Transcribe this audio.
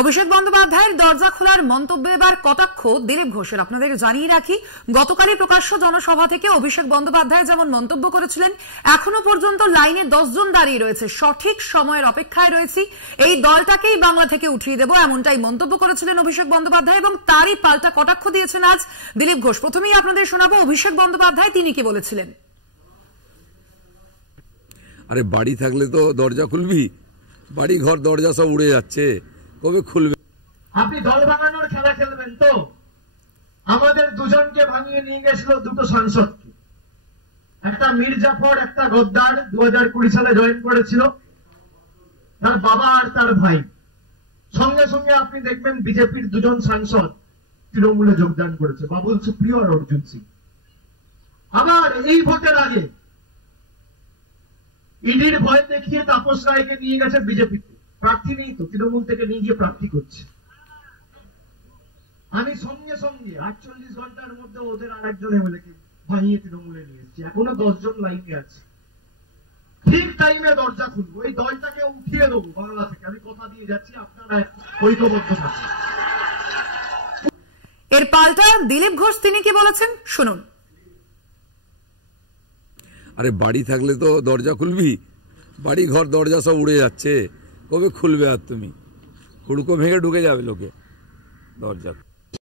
অভিষেক বন্দ্যোপাধ্যায়ের দরজা খোলার মন্তব্য এবার কটাক্ষ দিলীপ ঘোষের। আপনাদের জানিয়ে রাখি, গতকালই প্রকাশ্য জনসভা থেকে অভিষেক বন্দ্যোপাধ্যায় যেমন মন্তব্য করেছিলেন, এখনো পর্যন্ত লাইনে 10 জন দাঁড়িয়ে রয়েছে, সঠিক সময়ের অপেক্ষায় রয়েছি, এই দলটাকেই বাংলা থেকে উঠিয়ে দেব, এমনটাই মন্তব্য করেছিলেন অভিষেক বন্দ্যোপাধ্যায় এবং তারই পাল্টা কটাক্ষ দিয়েছেন আজ দিলীপ ঘোষ। প্রথমেই আপনাদের শোনাবো অভিষেক বন্দ্যোপাধ্যায় তিনি কি বলেছিলেন। আরে বাড়ি থাকলে তো দরজা খুলবি, বাড়ি ঘর দরজা সব উড়ে যাচ্ছে, কবে খুলবে? আপনি দল ভাঙানোর খেলা খেলবেন তো? আমাদের দুজনকে ভাঙিয়ে নিয়ে গেছিল দুটো সাংসদকে, একটা মীর জাফর, একটা গদ্দার 2020 সালে জয়েন করেছিল, তার বাবা আর তার ভাই। সঙ্গে সঙ্গে আপনি দেখবেন বিজেপির দুজন সাংসদ তৃণমূলে যোগদান করেছে, বাবুল সুপ্রিয় আর অর্জুন সিং। আবার এই ভোটের আগে ইডির ভয় দেখিয়ে তাপস রায়কে নিয়ে গেছে বিজেপিতে, প্রার্থী নেই তো, তৃণমূল থেকে নিয়ে গিয়ে প্রার্থী করছে। আমি সঙ্গে সঙ্গে 48 ঘন্টার মধ্যে ওদের আর একজন এমএলএকে ভাঙিয়ে তৃণমূলে নিয়ে এসেছি, এখনো 10 জন লাইনে আছে। ঠিক টাইমে দরজা খুলবো, এই দলটাকে উঠিয়ে দেবো বাংলা থেকে, আমি কথা দিয়ে যাচ্ছি, আপনারা ঐক্যবদ্ধ থাকুন। এর পাল্টা দিলীপ ঘোষ তিনি কি বলেছেন শুনুন। আরে বাড়ি থাকলে তো দরজা খুলবি, বাড়ি ঘর দরজা সব উড়ে যাচ্ছে, কবে খুলবে? আর তুমি হুড়কো ভেঙে ঢুকে যাবে লোকে দরজা।